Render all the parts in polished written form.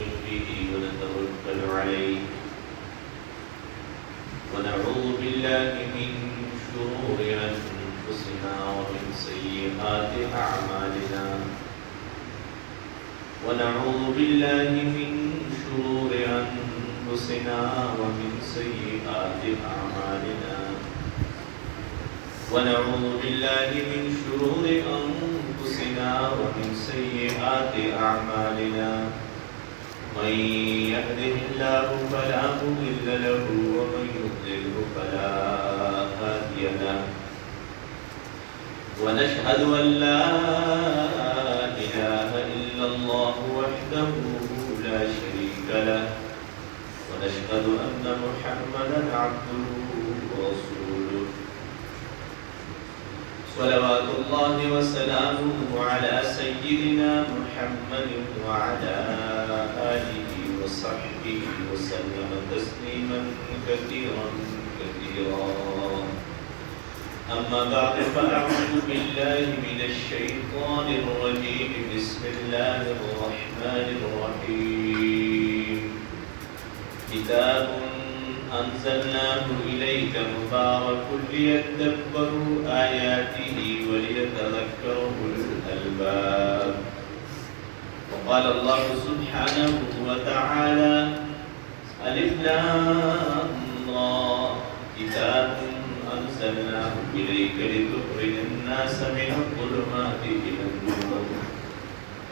به ونتوكل عليه ونعوذ بالله من شرور أنفسنا ومن سيئات أعمالنا ونعوذ بالله من شرور أنفسنا ومن سيئات أعمالنا ونعوذ بالله من شرور أنفسنا ومن سيئات أعمالنا من يهده الله فلا مضل له ومن يضلل فلا هادي له ونشهد أن لا إله إلا الله وحده لا شريك له ونشهد أن محمدا عبده ورسوله صلوات الله وسلامه على سيدنا محمد وعلى آله وصحبه وسلم تسليما كثيرا أما بعد فأعوذ بالله من الشيطان الرجيم بسم الله الرحمن الرحيم كتاب أنزلناه إليك مبارك ليدبروا آياته وليتذكر أولو الألباب وقال الله سبحانه وتعالى ألف لام را كتاب أنزلناه إليك لتخرج الناس من الظلمات إلى النور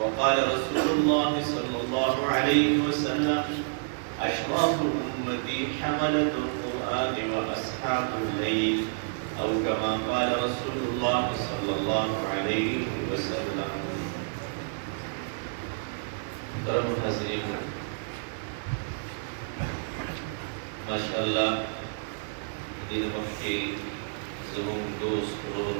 وقال رسول الله صلى الله عليه وسلم أشراف أمتي حملة القرآن وأصحاب الليل أو كما قال رسول الله صلى الله عليه وسلم محترم حاضرین ماشاءاللہ دین مکی زمون دوست ورور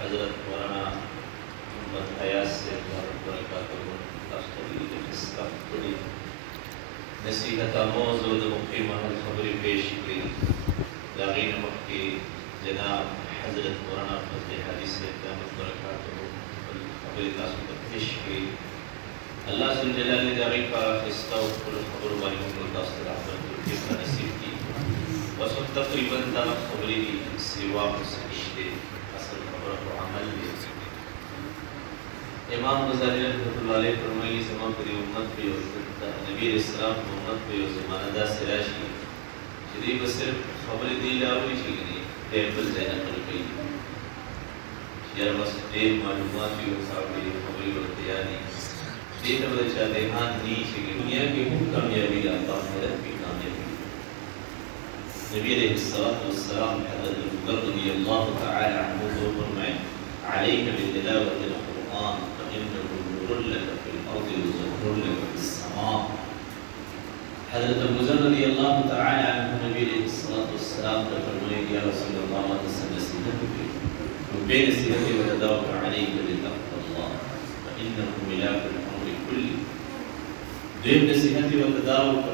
حضرت مولانا محمد حیات سے برکاتہ تفصیلی نصیحت آموز و مکی محل خبری پیش کی لاغین مکی جناب حضرت مولانا فضل حدیث سے برکاتہ خبری تاثر پیش کی اللہ سبحانہ جلال نے داغی کا خستہ و خبر والی مکل تاثر رحمت کا نصیب کی وصف تقریباً تا خبری سوا مسکشتے اصل خبر و عمل لے امام غزالی رحمت اللہ علیہ فرمائی زمان پری امت پہ نبی علیہ السلام امت پہ زمانہ دا سراشی شدی بسر خبر دی لاولی چیگنی دیبل زینہ قلقی یا بس دیر معلومات بھی صاحبی خبری و تیاری دیکھا بدا چاہتے ہیں نیچے کی دنیا کی ہم کامیابی لاتا حضرت کی کامیابی نبی علیہ السلام حضرت ابوبکر رضی اللہ تعالی عنہ کو فرمائے علیک بتلاوت القرآن فإنه نور لك في الأرض وظهر لك في السماء حضرت ابوبکر رضی اللہ تعالی عنہ نبی علیہ السلام کو فرمائے یا رسول اللہ وسلم نصیحت کی بے نصیحت وتداوم علیک بتقوى الله فإنه ملاك كل دين نصيحتي وتداوم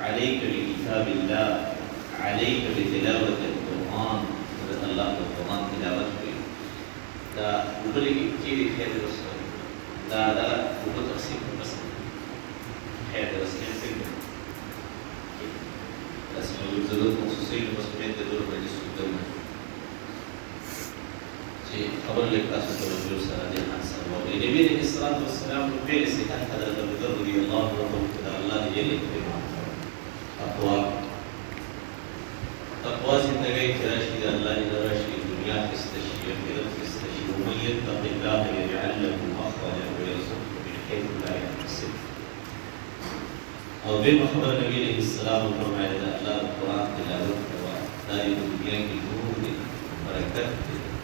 عليك بكتاب الله عليك بتلاوة القرآن وذات الله القرآن تلاوة دا وبلغ كثير خير الرسول دا وبلغ تقسيم بس خير الرسول بس موجودات خصوصية المسؤولين تدور مجلس الدولة خبر لك أسود الرجل سنة عن سنة النبي عليه الصلاة والسلام بين سكان حضرت أبو ذر رضي الله عنه الله يلي كلمة تقوى زندگی تراشد الله إلى راشد الدنيا تستشير خيرا تستشير ومن يتق الله يجعل له مخرجا ويرزقه من حيث لا يحتسب أو بين خبر النبي عليه السلام وفرمائے الله القرآن تلاوت لا الدنيا کی نور برکت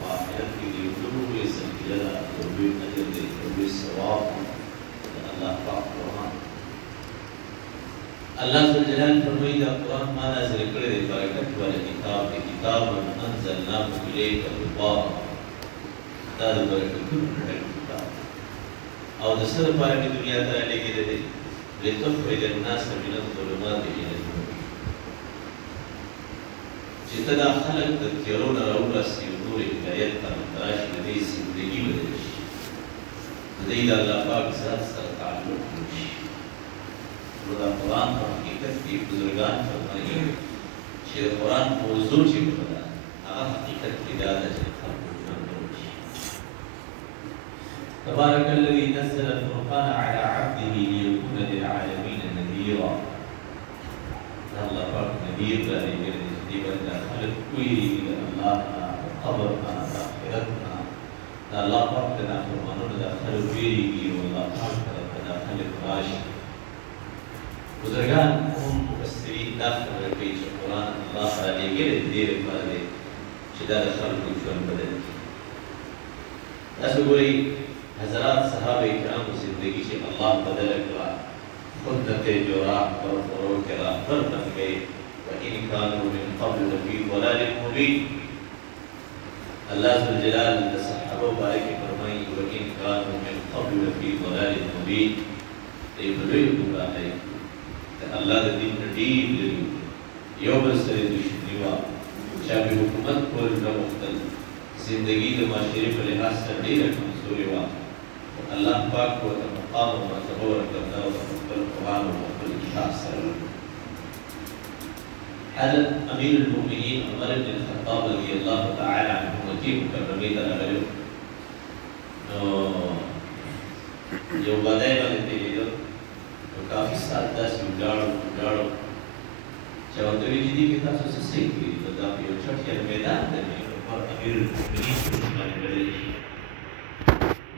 وآخرت کی نور سنجلا وبين أجر الثواب الله پاک قرآن اللہ سبحانہ جلال فرمائی دا قرآن ما نازل کرے برکت والا کتاب کتاب انزلناه الیک مبارک دا برکتون کتاب او د سر پاره کی دنیا ته لګی دی لتخرج الناس من الظلمات الى النور چې دا خلق د تیرون راوباسي نور هدایت ته راشي د دې زندگی بدل شي د دې د الله پاک ذات سره تعلق وشي की बुजुर्गान फरमाई कि कुरान मौजू ची बता हकीकत की दादा ची तबारकल्लज़ी नज़्ज़ल अल-फ़ुरक़ान अला अब्दिही लियकून लिल-आलमीन नज़ीरा अल्लाह पाक नज़ीर करे जिसकी बंदा खल्क़ कोई अल्लाह ना खबर ना आखिरत ना अल्लाह पाक ना फरमानो ना खल्क़ कोई अल्लाह पाक ना खल्क़ राश बुजुर्गान हम मुफस्सिरीन दाखिल रखी कुरान अल्लाह ताला के देर वाले शिदात खल्क़ को बदल असगोरी हज़रात सहाबे किराम ज़िंदगी से अल्लाह बदल करा खुदत जोरा और फरोग करा पर बन गए व इन कानू मिन क़ब्ल लफ़ी ज़लालिन मुबीन अल्लाह ज़ुल जलाल ने सहाबा बारे के फरमाई व इन कानू मिन क़ब्ल लफ़ी ज़लालिन मुबीन ये बड़ी बुरा है अल्लाह के दिन टीम ले यौम सरे दुश्मनी वा चाबी हुकूमत को मुख्तल जिंदगी के माशरे पर लिहाज से नहीं रखना सूर्य वा अल्लाह पाक को मकाम व मर्तबा करता और मुख्तल कुरान व मुख्तल किताब सर हज़रत अमीर अल-मुमिनीन उमर इब्न ख़त्ताब रज़ियल्लाहु तआला अन्हु की मुकर्रमी तरह जो बदाई वाले थे जो काफी सादा से उजाड़ो चौधरी जी की तरफ से सीख हुई तो काफी अच्छा किया मैदान में और अमीर मुमिनीन बड़े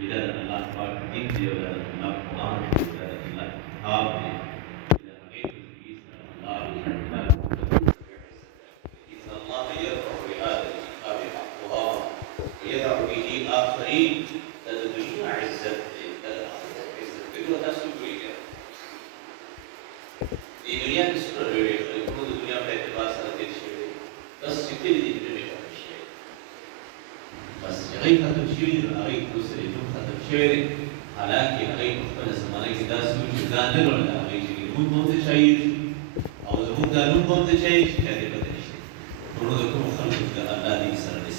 इधर अल्लाह पाक दिन दिया अल्लाह कुरान दिया अल्लाह आप ने इधर हमें इस अल्लाह يرفع بهذا الكتاب أقوام ويضع به آخرين تدريجون عزة di dunia ini sudah dari kalau dunia mereka bahasa lebih syirik, tas sikit di dunia syirik. Bas syirik atau syirik, syirik itu syirik atau syirik. हालांकि अगर pada zaman kita sudah जाने वाला है कि रूप बहुत चाहिए और रूप का रूप बहुत चाहिए क्या दिक्कत है दोनों को मुखालिफ का अल्लाह की सरनिस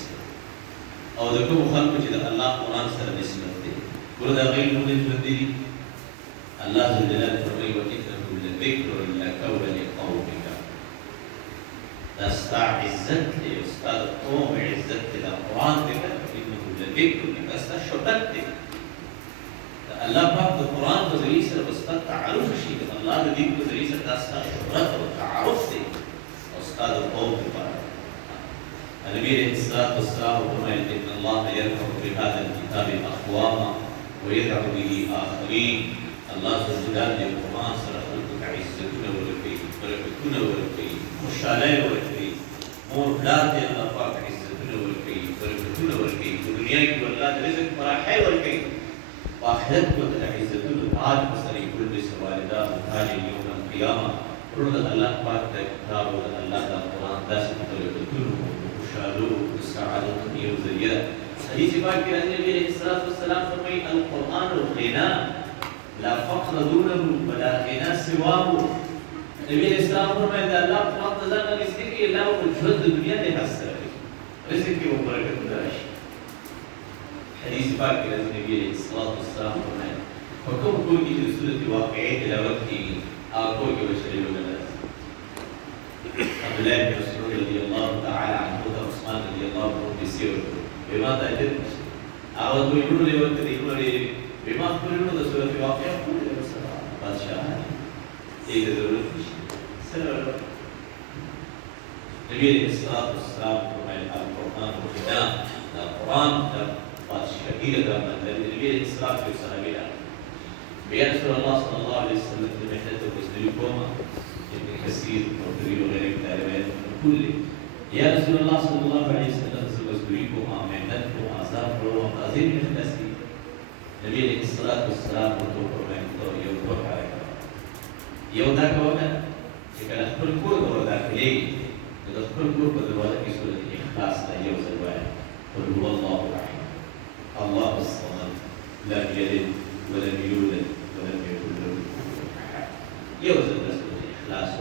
और देखो मुखालिफ जो अल्लाह कुरान सरनिस करते बुरा गैर मुझे बंदी अल्लाह जल्ल फरमाई व इन्नहु लज़िक्रुन लका व लिक़ौमिका दस्ता इज्जत है उस्ताद कौम इज्जत का कुरान देखा इन्नहु लज़िक्रुन दस्ता शौकत है अल्लाह पाक तो कुरान के ज़रिए से उस्ताद तारुफ शी अल्लाह के दीन के ज़रिए से दस्ता शौकत और तारुफ से उस्ताद कौम का नबी अलैहिस्सलातु वस्सलाम फरमाए इन्न अल्लाह यरफ़उ बिहाज़ा अल-किताब अक़वामा व यदअु बिही आख़रीन अल्लाह सुब्हान ने कुरान सर खल्क़ का इज्जत न वरक़ी बरकत न वरक़ी खुशहाली वरक़ी मोर लाते अल्लाह पाक इज्जत न वरक़ी बरकत न वरक़ी दुनिया की अल्लाह रिज़्क़ फराह वरक़ी आखिरत को इज्जत आज मसरी कुल सवालिदा हाल यौम क़ियामा और अल्लाह पाक का किताब और अल्लाह का कुरान दस बरकत खुशहाली सआदत और ज़रिया हदीस पाक के अंदर नबी अलैहिस्सलातु वस्सलाम फरमाई अल कुरान ग़िना ला फ़ख्र दूनहु वला ग़िना सिवाहु नबी इस्लाम फरमाए अल्लाह पाक नज़र न इसके कि अल्लाह को जुल्द दुनिया दे हसर रिज़्क़ की वो बरकत दाश हदीस पाक के अंदर नबी इस्लाम फरमाए हुक्म को की सूरत वाक़या तिलावत की आंखों के बशरी लोग अब्दुल्लाह बिन मसऊद रज़ियल्लाहु तआला अन्हु और उस्मान रज़ियल्लाहु अन्हु बिसिर बिमा ताजद आवाज को इब्न लेवत इब्न बिमा कुल्लु द सूरत वाक़या पूरे बादशाह एक जरूरत सर नबी अलैहिस्सलातु वस्सलाम फरमाए अल-कुरान हुदा कुरान का बादशाही का मतलब नबी अलैहिस्सलाम के सहाबी بيان رسول الله صلى الله عليه وسلم لما حدث بسلوكهما ابن كثير وغيره وغيره من الروايات كل يا رسول الله صلى الله عليه وسلم بسلوكهما مهنته وعذابه وعظيم من التسليم النبي عليه الصلاه والسلام وتوفر من يوم على يوم ذاك وقت كان يدخل كل ذاك ليه يدخل كل ذاك في سوره الاخلاص لا يوم الواحد قل هو الله احد الله الصمد لم يلد ولم يولد ولم يكن له كفوا احد يوزن رسول الاخلاص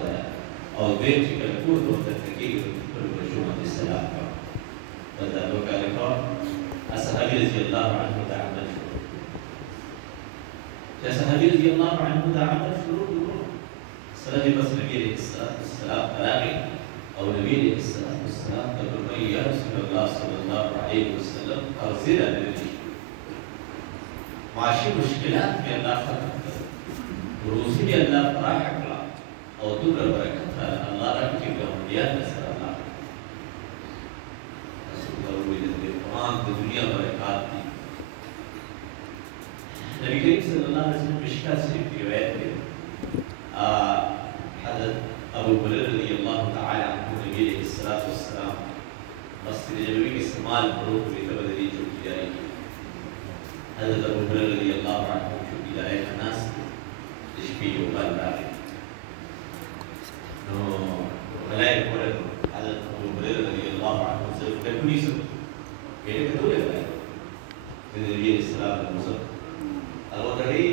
और देव जी का पूर्ण होता है कि पूर्ण मशहूर इस्लाम का बदलो का रिकॉर्ड असहाबी रज़ी अल्लाह अन्हु दाअमल शुरू जैसा सहाबी रज़ी अल्लाह अन्हु दाअमल शुरू हुआ सलाह बस नबी अलैहिस्सलाम करागे और नबी अलैहिस्सलाम का फरमाया या रसूलल्लाह सल्लल्लाहु अलैहि वसल्लम अर्ज़िल अलैहि माशी मुश्किलात में अल्लाह खत्म कर रोज़ी में अल्लाह फराह करा और दुबरा बरकत अल्लाह रखे गौरिया नसर अल्लाह रसूलुल्लाह ने तमाम दुनिया बरकत दी। नबी करीम सल्लल्लाहु अलैहि वसल्लम मिशकात शरीफ की रिवायत है हज़रत अबू हुरैरा रज़ियल्लाहु तआला अन्हु नबी अलैहिस्सलाम मस्जिद नबवी के इस्तेमाल फरोग में तबदीली जो की जा रही है। हज़रत अबू हुरैरा रज़ियल्लाहु अन्हु जो की जा रही है नास रिश्वी योगल लागे नो भलाई पर हज़रत अबू हुरैरा रज़ियल्लाहु अन्हु से देखनी सब मेरे को तो लगा है नबी अलैहिस्सलाम ने मुझे अलवदरी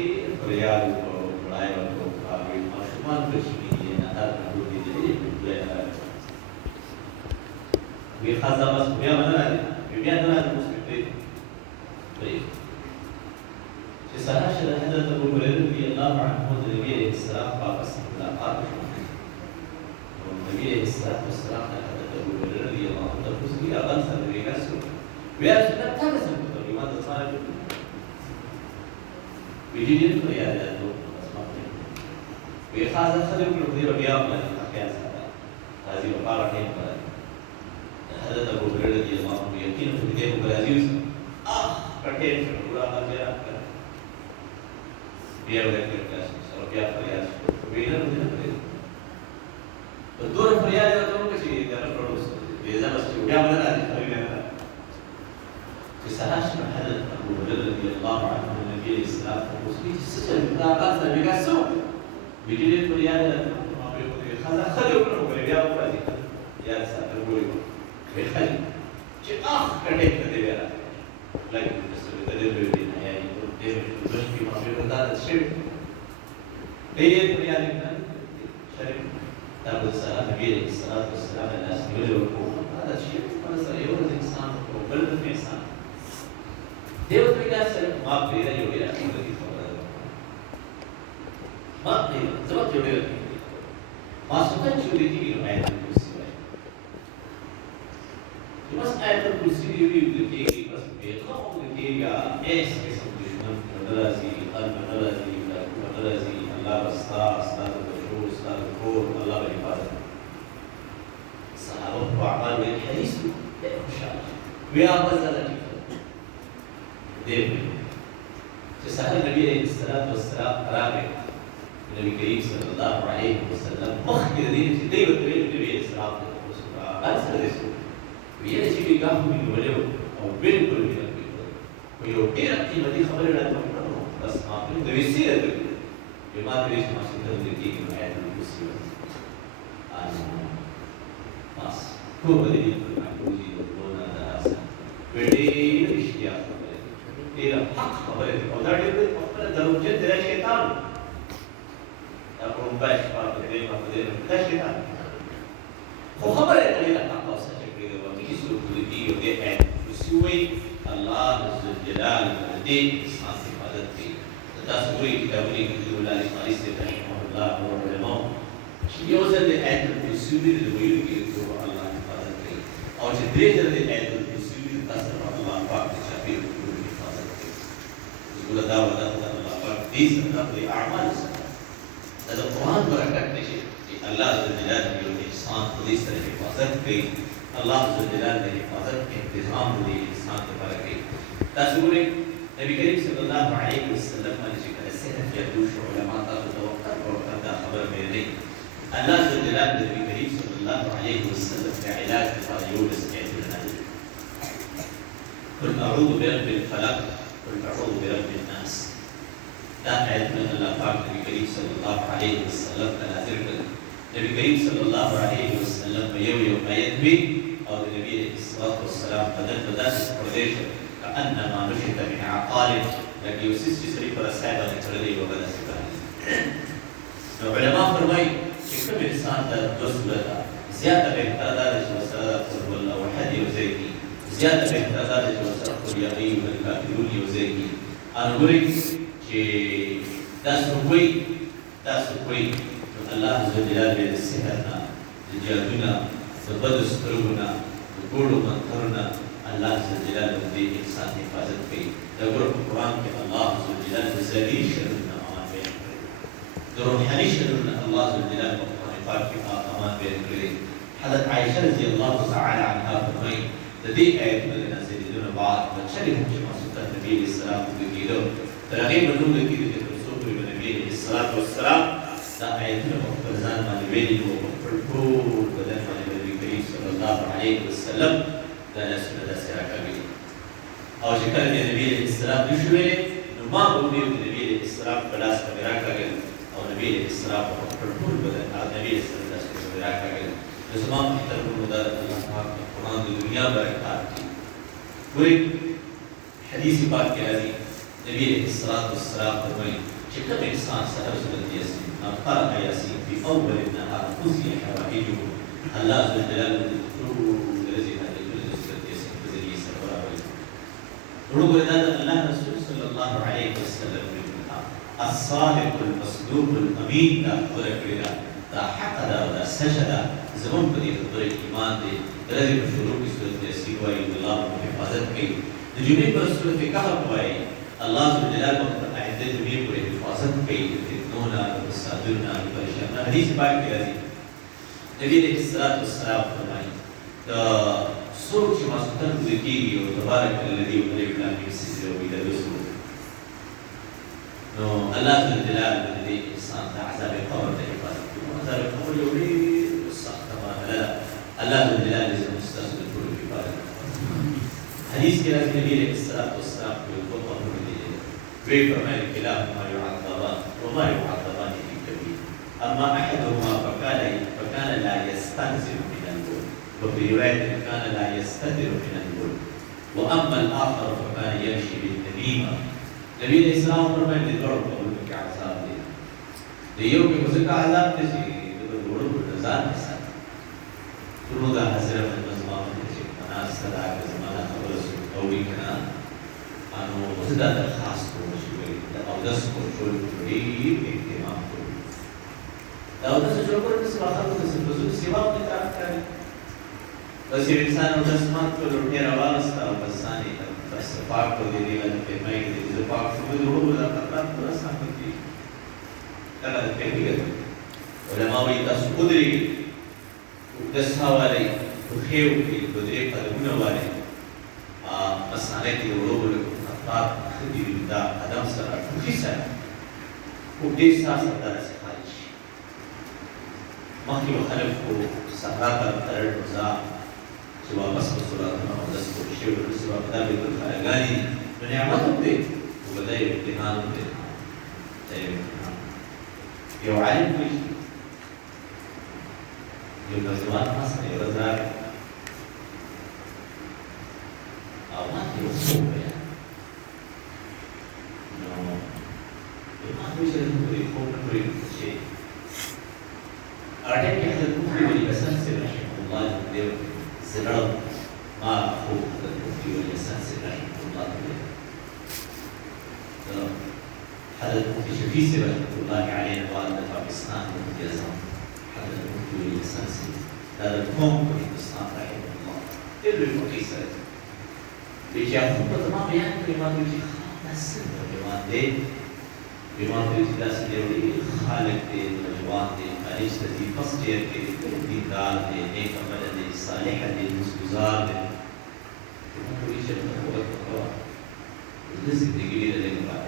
फरियाद को बढ़ाए और काफी आसमान पर छिपी है नाता को दी जाए बुलाए वे खासा बस बिया बना है बिया बना है मुझे पे ये सारा शहर हज़रत अबू हुरैरा रज़ियल्लाहु अन्हु नबी अलैहिस्सलाम वापस मुलाकात हुई और नबी अलैहिस्सलाम ने हज़रत अबू हुरैरा रज़ियल्लाहु अन्हु को उसकी आवाज़ से देखा सो वे सुनता था सब तो ईमान दसारे विजिट को याद है तो वे खासा खदर को दिया बिया बना क्या सारा राजी वफा रहे पर हज़रत अबू हुरैरा रज़ियल्लाहु अन्हु यकीन को दिए को राजी कटे पूरा आ गया बिया लग गया और बिया फरियाद वे ना तो दो फरियाद तो उनको चाहिए जरा प्रोड्यूस बेजा बस बिया बना है अभी मैं कि सहाश में हज़रत अबू हुरैरा रज़ियल्लाहु अन्हु नबी अलैहिस्सलाम को उसकी सच्ची मुलाकात से बिगा सो बिजली फरियाद है वहां पे कोई खासा खड़े ऊपर हो गए बिया ऊपर जी यार साथ बोली वे खाली कि कटे दे यार लाइक this delivery है ये तो देव बस की माफी बता दे शिव ये फरियाद है शरीफ तब सलाम नबी अलैहिस्सलाम ने नास मिले को هذا شيء خلاص يورث الانسان وبلد الانسان देव तो क्या सिर्फ माफ दे रही होगी ना माफ नहीं जरूरत जोड़े मासूमन जोड़ी की आयत कुर्सी है तो बस आयत कुर्सी भी लिखेगी बस बेखौफ लिखेगा ऐसे किस्म दुश्मन मदरसी अल-मदरसी मदरसी अल्लाह बस्ता अस्ताद बशूर अस्ताद खोर अल्लाह की हिफाजत सहाबा को अमाल में हदीस खुशहाल वे आवाज ज़्यादा देव जो सहल नबी अलैहिस्सलाम करागे नबी करीम सल्लल्लाहु अलैहि वसल्लम मखिर दिन से देव नबी अलैहिस्सलाम ने उसका असर देखो ये चीज़ का हम बोले और बिल्कुल भी नहीं कोई रोटी रखी मदी खबर ना तो बस आपने दविसी है ये बात देश में सुंदर देखी कि मैं तो कुछ आज बस को बड़ी कोई बोलना था बेटी रिश्तिया तेरा हक खबर है और दैट इज अपना दरुजे तेरा शैतान आपको बैश बात दे तेरा शैतान वो खबर है तेरा हक और सच के वक्त किसी को की होती है उसी अल्लाह अज़्ज़ल जलाल ने इंसान की हिफाजत की तस्वीर किताबी की उलाली खालिस से रहमतुल्लाह और उलमा ये वजह है तस्वीर जो की जो अल्लाह की हिफाजत की और जो देर है तस्वीर तस्वीर अल्लाह पाक की शफी ولا دعوة الله أكبر ديس الأرض أعمال هذا القرآن بركات نشي الله عز وجل الإحسان وديس الحفاظت في الله عز وجل الحفاظت في انتظام الإحسان كبركة تسوري نبي كريم صلى الله عليه وسلم ما نشي كذا سنة يدوش علماء تتوقع وقت خبر مني الله عز وجل نبي كريم صلى الله عليه وسلم كعلاج لفايولس كعلاج قل أعوذ برب الفلق قل أعوذ برب الناس لا آيات من الله पाक नबी करीम सल्लल्लाहु अलैहि वसल्लम का नाज़िल कर नबी करीम सल्लल्लाहु अलैहि वसल्लम में ये आयत भी और नबी सल्लल्लाहु बदन बदन प्रदेश का अन्नमा नुशित min aqalib लगी उसी चीज़ पर साहिबा ने चढ़ दी वो बदन से तो उलमा फरमाई कि कब इंसान का दोस्त लगा ज़्यादा बेहतर है जो सदा वल्लाह वहद युज़ैकी ज़्यादा बेहतर है जो सदा या अय्युहल काफिरून युज़ैकी अनुगुरी कि 10 रुपये अल्लाह जो जलाल बे सेहरना जादुना ज़बरदस्तरगुना गोड़ो मंथरना अल्लाह जो जलाल बे इंसान हिफाजत की दबर कुरान के अल्लाह जो जलाल ज़ली शरुना अमान बयान करे तो रूहानी शरुना अल्लाह जो जलाल कुरान पाक के अमान बयान करे हज़रत आयशा रज़ी अल्लाह तआला अन्हा फरमाई तदी आयत में नज़ीलुन बाद बचरी हम जो सुन्नत नबी सल्लल्लाहु अलैहि वसल्लम की दो तरगे बनूंगे की रसूल नबी सल्लल्लाहु अलैहि वसल्लम दा आयत में फरमान माने वेली वो फुल बदन माने नबी करीम सल्लल्लाहु अलैहि वसल्लम दा सुन्नत सरा कभी और जिक्र के नबी सल्लल्लाहु अलैहि वसल्लम नुमा बोली नबी सल्लल्लाहु बलास कबरा का गल और नबी सल्लल्लाहु फुल बदन नबी सल्लल्लाहु अलैहि वसल्लम कबरा का गल तमाम तरह मुदार अल्लाह पाक ने कुरान की दुनिया बरकत की पूरी हदीस पाक के राजी नबी सल्लल्लाहु अलैहि वसल्लम फरमाई जितना इंसान सहर सूरत यासीन अक़रा यासीन في أول النهار قضي حوائجه الله عز وجل الذي هذا كل सूरत यासीन के जरिए सरबराह हुई लोगों ने अल्लाह रसूल सल्लल्लाहु अलैहि वसल्लम ने कहा الصادق المصدوق الأمين का बरकत दा हक़दा दा सजदा ज़बान पर ये खबर ईमान दे रज़ी पर शुरू की सूरत यासीन हुई अल्लाह ने हिफाजत की जुमे पर सूरत कहफ हुई अल्लाह सुब्हानहू व तआला आयत जुमे पर हिफाजत की फितनोना वसाजुना परेशान हदीस पाक के राजी नबी अलैहिस्सलातु वस्सलाम फरमाई द सोच मासुतन की और तबारकल्लज़ी खलक़ना मिन सिद्र व इला रसूल नो अल्लाह सुब्हानहू ने इंसान दा अज़ाब कब्र से हिफाजत की अज़ाब कब्र योरी सख्त मामला अल्लाह सुब्हानहू ने मुस्तक़बिल पर हिफाजत हदीस के राजी नबी अलैहिस्सलातु वस्सलाम को वे फरमाए खिलाफ मा युअज़्ज़बान व मा युअज़्ज़बान फी कबीर अम्मा अहदुहुमा फकान ला यस्तनज़िरु मिन अल-बुल व फी रिवायत कान ला यस्ततिरु मिन अल-बुल व अम्मा अल-आखर फकान यमशी बिन-नमीमा नबी अलैहिस्सलाम फरमाए दिलवर को के अज़ाब दे देयो के उसका अज़ाब दे तो बड़ो रज़ान के साथ तुरुदा हज़रत मज़माम के मनास सदा के ज़माना खबर से औली कना आनो उसदा खास को शुरू और दस को शुरू करी इत्तेमाम को दाऊद से शुरू करने से बाहर को से बुजुर्ग सेवा अपनी तरफ करे बस ये इंसान और दस माह को लुटे रवास था बसाने बस पाक को दे दिया कि मैं कि जो पाक से जो बोला था पूरा साबित की कला कही गई उलमा भी तस्कुदरी दस वाले खेव की गुजरे कदमों वाले मसाले की लोगों बात खुदी दा आदम सर खुशा उपदेश सा सदा से खारिज माखी मुखालिफ को सहरा पर तरल रोजा जो वापस को सुरात में दस को शेव रसूल खुदा बिल्कुल खाएगानी नियामत दे वो बताए इम्तिहान दे ये आलिम कोई ये नौजवान पास है रोजा आवाज ये हो गया أرجع كهذا الكفر واليسانس رحمه الله تعالى زرار ما هو هذا الكفر واليسانس رحمه الله تعالى هذا الكفر شفيس رحمه الله علينا وأن باكستان والجزائر هذا الكفر واليسانس هذا القوم باكستان رحمه الله اللي الفقيسة بيجاهم بطمع بيان كلمات بيجي خالص كلمات دي بما في اجلاس اليومي خالق دي نجوان دي خالص دي فصل دي ديدار دي نيك عمل دي صالح دي مسجزار دي بما في اجلاس اليومي الرزق دي قليل لك بعد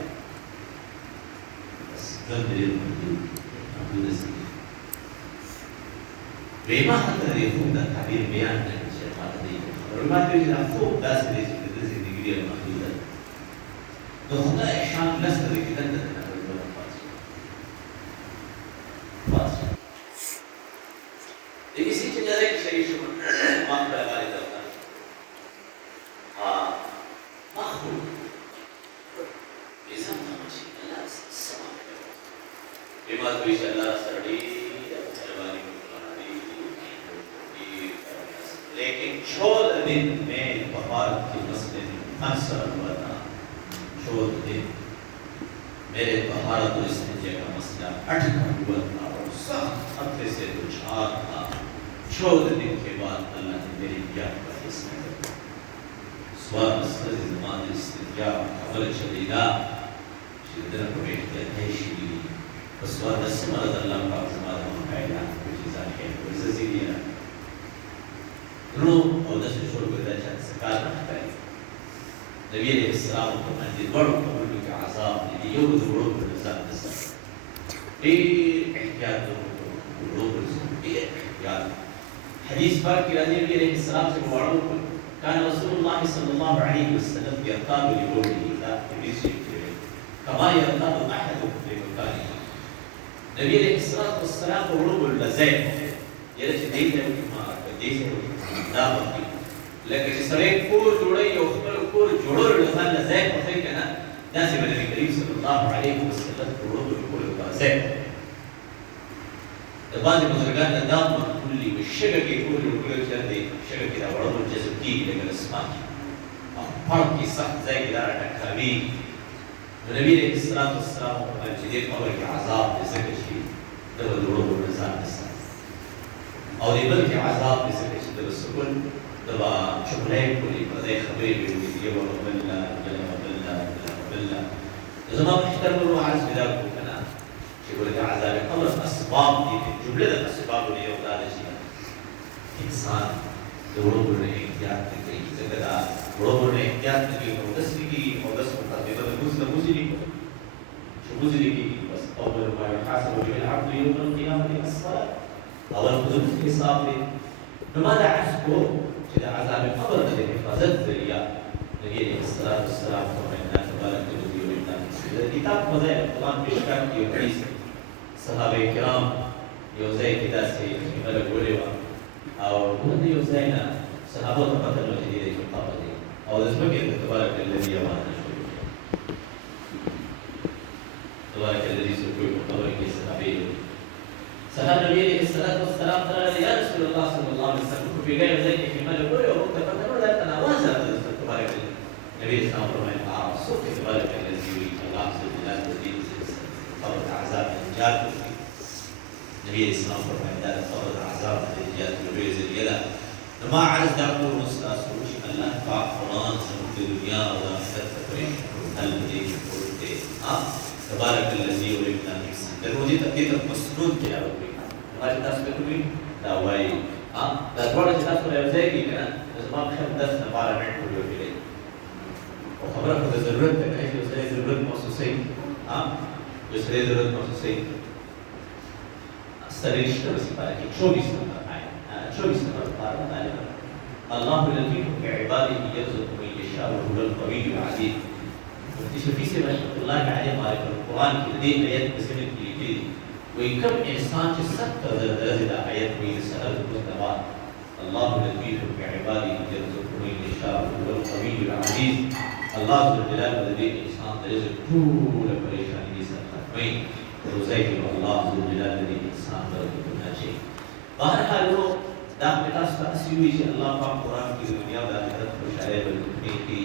بس جد للمحدود محدود الزكي بما حتى يكون ده تعبير بيان لك الشيء ما تدري وما تريد أن فوق داس دي الرزق دي قليل محدودة ده خدا إحسان لست دي كده इसी चीज़ है कि शरीर शुरू माफ कर वाले दफ्तर हाँ माखू ये सब समझिए अल्लाह समाप्त करो ये बात भी अल्लाह सरड़ी जवानी लेकिन 14 दिन में बहार के मसले अक्सर हुआ था 14 दिन मेरे बहार तो इसने जगह मसला 8 का हुआ था और सख्त खतरे से दुचार था। 14 दिन के बाद अल्लाह ने मेरी याद का फैसला किया। स्वास्थ्य ज़मान इस्तिजा खबर चलेगा शिदर को बेहतर है शी स्वास्थ्य से मदद अल्लाह का ज़मान में पैदा कुछ जाके कोई ज़िलिया रो और दस छोड़ कर दा चाहे सकार रखता है। नबी अलैहिस्सलाम को मंदिर बड़ों कबूल के आज़ाब ने योग जोड़ों पर नज़र नज़र एहतियात जोड़ों पर एहतियात हदीस पाक की राज़ी नबी अलैहिस्सलाम से मुबारक को कान रसूलुल्लाह सल्लल्लाहु अलैहि वसल्लम यक़ाब लिक़ौलिhi इब्लिस के कमा यक़ाब अहदुकुम लिमकानिhi नबी अलैहिस्सलाम को बड़ों लज़ैत ये रच देख रहे हो कि माँ देख रहे हो दाम की लेकिन सरे को जोड़े यो खबर को जोड़ो लज़ान लज़ैत होते क्या ना जैसे नबी करीम सल्लल्लाहु अलैहि वसल्लम जोड़ो को लज़ैत बाद बुजुर्गान ने दाम कुल्ली विशेष के को जोड़ो चल दे शगर की दावड़ों में जैसे की लेकिन स्मार्ट फर्क की सख्त ज़ायदा टक्करी नबी अलैहिस्सलाम को जदीद खबर के आज़ाब जैसे कि दबल जोड़ो को लज़ान और ये बल्कि आज़ाब जैसे कि दबल सुकून दबा चुपले को लिए खबरें भी ये वो बल्ला ज़मान इख्तर में वो आज बिदा को करना شغل عذاب القبر أسباب دي جملة الأسباب اللي يوضع لشيء إنسان ضروري الاحتياط تكي كذا ضروري الاحتياط تكي ودس مقدمة المسلم شو مسلم بس أول ما يحاسب به العبد يوم القيامة الصلاة أول خذ حساب بماذا عسكو كذا عذاب القبر الذي حفظت ذريا نبي عليه الصلاة والسلام فرمينا تبارك الذي يريدنا الكتاب فضائل القرآن بشكل يحيي صحابه کرام یو ځای کې داسې خبره ګورې وه او باندې یو ځای نه صحابو ته پته نه چې دې کې پاپه دی او د ځمکې د تبارک الذي یوانه شروع تبارک الذي سوکوي په خبره کې صحابه صحابه نبی علیه الصلاة والسلام ته یا رسول الله صلی الله علیه وسلم په بیګا یو ځای کې خبره ګورې او ته پته نه درته نوازه تبارک نبی اسلام فرمایي سوک تبارک الذي يريد الله عز وجل الذي خبر عذاب النجات نبي الإسلام فرمائے خبر عذاب النجات نبی زلیلہ نما عرض دعوه مستاس روش اللہ پاک قرآن سمت دنیا و آخرت تفریش الذي قلتے تبارک الذي ولبنا نفسا در مجھے تبدیل مسنود کیا ہوئی ہماری تاسبت ہوئی دعوائی دعوڑا جتاس پر افزائی کی کنا نظمان خیل 10-12 منٹ ہوئی ہوئی لئی اور خبرہ خود ضرورت ہے کہ اس لئے ضرورت محسوسی दूसरे जरूरत महसूस है सरिश्ता वसीफा की 24 नंबर आया 24 नंबर पारा आया अल्लाह लतीफ के इबादत यरज़ुक़ु मन यशाअ व हुवल क़विय्युल अज़ीज़ मुफ्ती शफी से रहमतुल्लाह अलैहि मारे कुरान की दी आयत में की थी वो कब इंसान के सख्त दर्जा आयत में सरल मुस्तवा अल्लाह लतीफ के इबादत यरज़ुक़ु मन यशाअ व हुवल क़विय्युल अज़ीज़ अल्लाह ज़ुल जलाल वदे इंसान दर्जा पूरा परेशानी वही रोज़े की अल्लाह ज़ुल जलाल ने इंसान पर करना चाहिए बहरहाल वो दाम पितास का असीवी से अल्लाह पाक कुरान की दुनिया में आखिरत को शायद बल्कि की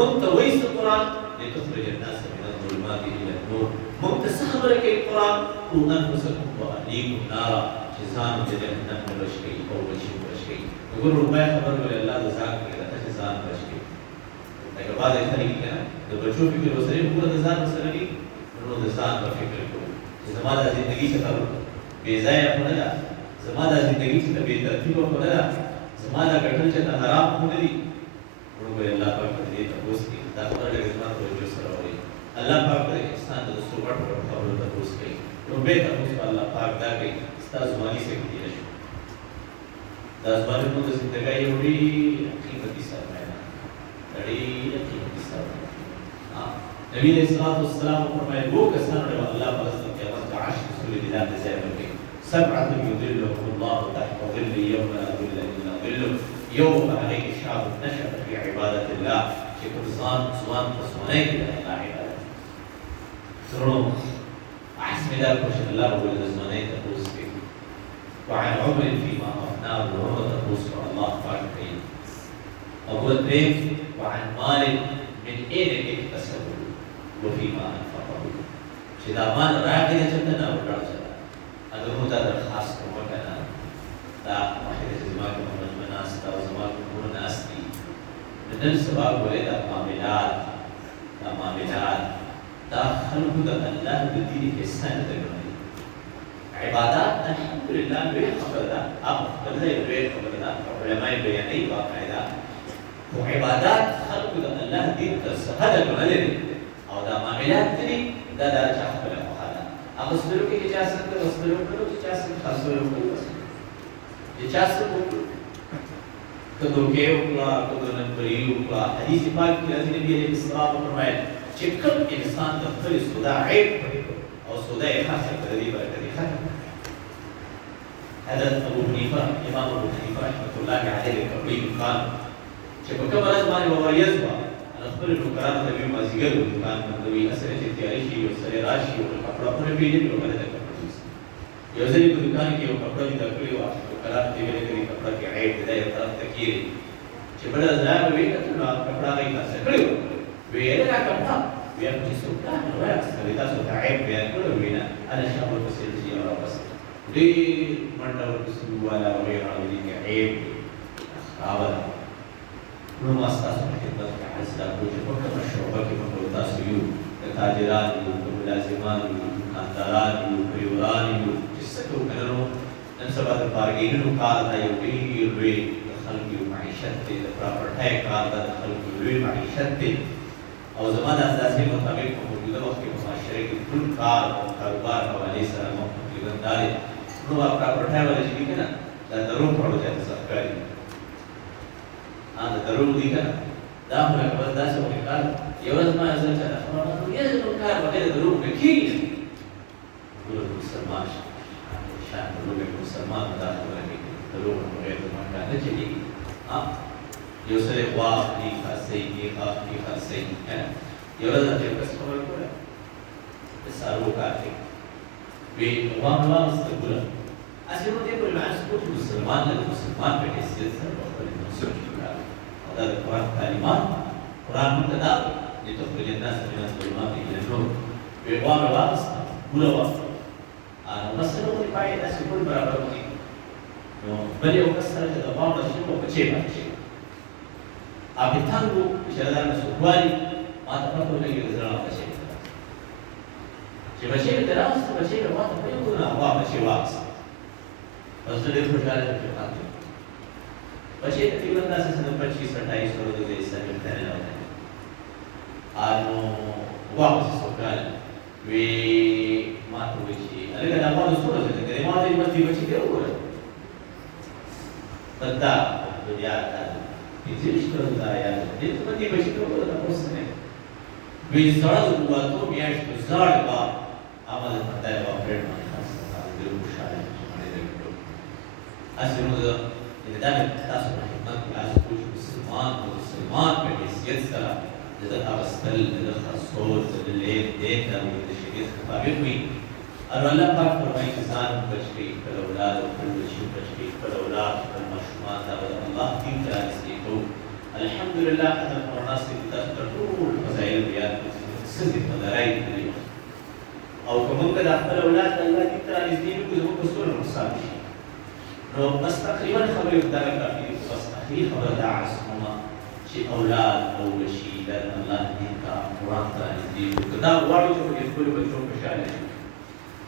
मुक्तवैस कुरान ने तो प्रजन्ना से मिला ज़ुल्माती इला नूर मुक्तसहबर के कुरान कुरान फसकुम व अलीकुम नारा जिसान जहन्नम में बच गई और बच गई अगर रुपए खबर में अल्लाह ज़ाक के रहता जिसान बच गई लेकिन बाद इस तरीके का तो बच्चों की रोज़े पूरा जिसान मसला नहीं इंसान का फिक्र को ज़माना ज़िंदगी से करो बेज़ाया होने ला ज़माना ज़िंदगी से बेतरतीब होने ला ज़माना गठन से हराम होने दी उनको अल्लाह पाक ने दिए तपोस की दाखला लगे ज़माना तो जो सरावरी अल्लाह पाक ने इंसान को सुबह पर खबर तपोस की तो बेतपोस का अल्लाह पाक दा के ज़मानी से की है ज़माने को तो ज़िंदगी ये बड़ी कीमती सरमाया बड़ी कीमती सरमाया नबी अलैहिस्सलाम फरमाए वो कसान ने अल्लाह पाक के वक्त आश रसूल दिला दे से के सबअत युदिल्लुहुमुल्लाह तहत ظل यौम ला ظل इल्ला ظल्लु यौम अलैहि शाब नशअ फी इबादतिल्लाह कि कुरान जुबान पर सुनाई दे अल्लाह इबादत सुनो आसमिदा कुछ अल्लाह बोले ज़माने तपूस के वअन उम्र फीमा अफना व तपूस अल्लाह पाक के अव्वल प्रेम वअन माल من اين اكتسبوا وفيما انفقوا شدا مان راغي چتنا وڑا چلا ادو ہوتا نن سبا ګورې دا معاملات دا خلکو د الله د دین حصه نه ده ګڼلې. عبادات الحمدلله لویه خبره ده، هغه خپل ځای لویه خبره ده، علما یې بیانوي باقاعده، خو عبادات خلکو د الله دین ته څخه ده ګڼلې دي او دا معاملات دي دا د چا خپله خوښه ده. هغه سلوک کې چې چا څنګه وسلو کړو، چې چا څنګه خاصولو کړو، چې چا څنګه وکړو، که دوکې وکړه، که دننګري وکړه. حدیث پاک کې راځي نبي علیه السلام وفرمایل چې کوم انسان د خپلې سودا عیب کړي او سودا یې خاصه کړه، د دې برکت یې ختم کړه. حضرت ابو حنیفه امام ابو حنیفه رحمة الله علیه د کپړې دوکان چې په کومه ورځ باندې به وریځ وه، خپلو نوکرانو ته ویل مازدیګر و دوکان بندوي، هسې چې تیارې شي، یو سړی راشي، یو کپړه خو نه پېژني، نو بله د کپړه یوسي. یو ځل یې په دوکان کې یو کپړه جدا کړې وه، نوکرانو ته یې ویلې که دې کپړه کې عیب دی، دا یو طرف ته کېږي. چې بله ورځ راغی ویې کتل نو هغه کپړه هغه یې خلاصه کړې وه. ویې یاره دا کپړه ویل چې څوک دا نو وایاست تاسو ته عیب بیان کړی ویې نه هله شا ورپسې ځي او راپسې ډېر منډه ورپسې وواله وغیره او دې کې عیب خرابه ده. نو ما ستاسو په خدمت کې عرض دا کړو چې په کومه شعبه کې موږ تاسو یو، د تاجران یو، د ملازمان یو، دوکانداران یو، ډریوران یو، چې څه کوو که نه نو نن سبا د بارګینونو کار دا یو ډېر لوی د خلکو یو معیشت دی، د پراپرټۍ کار دا د خلکو یو لوی معیشت دی. او زما د اندازې مطابق په موجوده وخت کې په معاشره کې ټول کار او کاروبار حوالې سره مخ تقریبا دا دی. نو هغه پراپرټۍ والا چې دي که نه دا درو خوړو چاته څه ښکاري، د درو دي که نه دا خو لکه بس داسې وکړې کار. یو ورځ ما یو ځل چاته خبره وکړه یاره زموږ کار بغیر د درو نه کېږي. ټول مسلمان شان درو مسلمان دا خبره کوي، درو بغیر زموږ کار نه چلېږي. یو سړی غوا اخلي خاصوي، میخ اخلي خاصوي، که نه. یو ورځ راته یو کس خبره کړه د څاروو کار کوي، وایي غوا مې واخیسته ګوره هسې نو دې پورې معاش کړو چې مسلمان له مسلمان په حیثیت سره به خپلې منصب کې کار کوي. او دا د قرآن تعلیمات، قرآن موږ ته دا وایي لتخرج الناس من الظلمات الى النور. وایي غوا مې واخیسته ګوره وه نو مسله ولې پای یې داسې ټول برابر کړي. نو بل یو کس سره چې د غوا بچي و بچی باندې شي هغې تنګ و چې دا نه څوک والي، ما ته پته ولګېده د زړه هغه بچی مې ته راوسته. چې بچی مې ته راوسته، بچی مې ما ته پرېښود، نو غوا بچی واخیسته. بس زه ډېر خوشحاله شوم چې پاتې وم. بچی تقریبا داسې څه د 25-28 ورځو د اسلامي امتحان نه وتلی. نو غوا پسې څوک راغلل، وی ما ته وویل چې هلکه دا غوا د څو ورځې ده کنې؟ ما ورته ویل بس دې بچي ته وګوره، بس دا دنیا دا 25 ورځې دا یاد ده، دې ته دې بچي ته وګوره، تپوس نه کوي. وی زړه د 2 میاشتو زاړ غوا هغه د پردی غوا پرېډ باندې خاصه هغه ډېر خوشحاله یم چې مړې ده کړو. هسې نو زه دا مې تاسو په خدمت کې عرض کړو چې مسلمان په حیثیت سره د ده اخیستل، د ده خرڅول، د ده لید دین ته د شریعت مطابق وي. او الله پاک فرمایي چې ځان بچ کړئ، خپل اولاد او خپل بچي بچ کړئ، خپل اولاد خپل ماشومان دا به د الله دین ته رانږدې کوو. الحمدلله حضرت مولانا صاحب تاسو ته ټول فضایل بیان کړو چې موږ څه ذمهدارۍ لري، او که موږ د خپل اولاد د الله دین ته رانږدې نه کړو زموږ به څومره نقصان شي. نو بس تقریبا خبرې دغه کافي دي، بس اخري خبره دا عرض کومه چې اولاد او بچي دا د الله دین ته قرآن ته رانږدې کړو. که دا غواړو چې پکې خپلو بچو خوشحاله شي،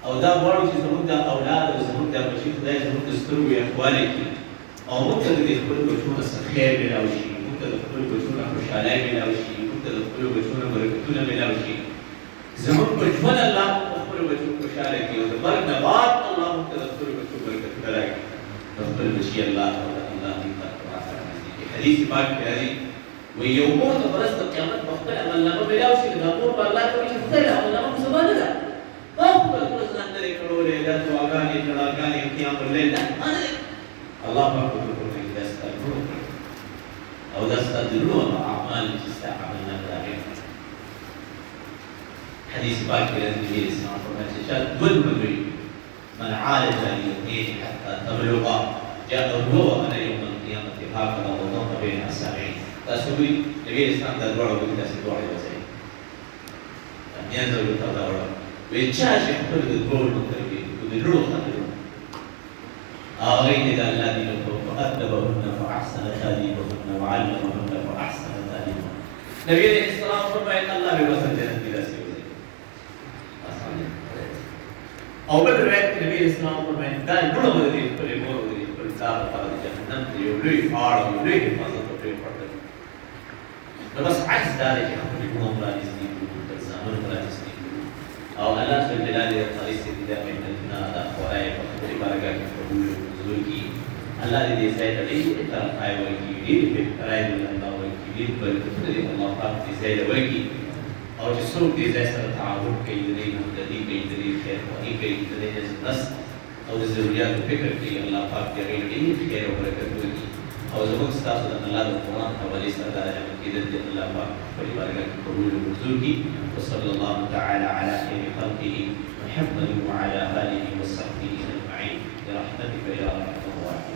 او دا غواړو چې زموږ دا اولاد او زموږ دا بچي خدای زموږ د سترګو یخوالی کړي، او موږ ته د خپلو بچو نه څه خیر میلاو شي، موږ ته د خپلو بچو نه خوشحالۍ میلاو شي، موږ ته د خپلو بچو نه برکتونه میلاو شي. زموږ په ژوند الله موږ په خپلو بچو خوشحاله کړي، او د مرګ نه بعد الله موږ ته د خپلو بچو برکتونه راکړي. د خپل بچي الله دین ته قرآن ته رانږدې کړي. حدیث پاک کې راځي وایي یو مور ته په ورځ د قیامت په خپل عملنامه میلاو شي، دا مور به الله ته وایي چې خدای دا عملنامه مو زما نه ده، ما خپل ټول ځان نه دی کړولی، دا دعاګانې ژړاګانې قیام اللیل دا ما نه دی. الله پاک ورته فرمایي دا ستا زړونه کړي، او دا ستا د زړونو اعمال چې ستا عملنامه د هغې نه. حدیث پاک کې راځي نبي علیه السلام فرمایي چې چا دوه لمونځ من عالج الاثنين حتى تبلغ جاءه وانا يوم القيامه هكذا وضم بين اصابعين. تاسو وی نبی اسلام د دوړو د تاسو دوړې وځي امین زو ته دا وړو وی چا چې خپل د دوړو کوي د لوړو خاطر هغه دې د الله دې په ادبهن فاحسن تاديبهن وعلمهن فاحسن नबी अलैहिस्सलाम फरमाए अल्लाह भी वसन जन्नत की राशि हो जाए आसान है और बल रिवायत नबी अलैहिस्सलाम फरमाए दाल गुण बदली पर मोर बदली पर साफ पर जहन्नम से युली फाड़ युली हिफाजत पर पड़ता है तो बस आज दाल के हम गुण अमरा जिसकी पर zaman berarti Allah SWT tidak mengenal orang yang berbagai rezeki. Allah di saya tadi kita ayat wajib di ayat Allah wajib berkata Allah Taala di saya wajib. और जिसको डिजाइन सर ताउन के इतने मुद्दती के इतने खैर वही के इतने नस और ज़रूरियात को फिक्र की अल्लाह पाक के लिए खैर और बरकत होगी और जब उस तरह से अल्लाह को कुरान हवाले से दारा में किधर से अल्लाह पाक परिवार का कबूल मंजूर की वसल्लल्लाहु तआला अला खैर खल्क़िही मुहम्मद व अला आलिहि व सहबिही अजमईन برحمتك يا ارحم الراحمين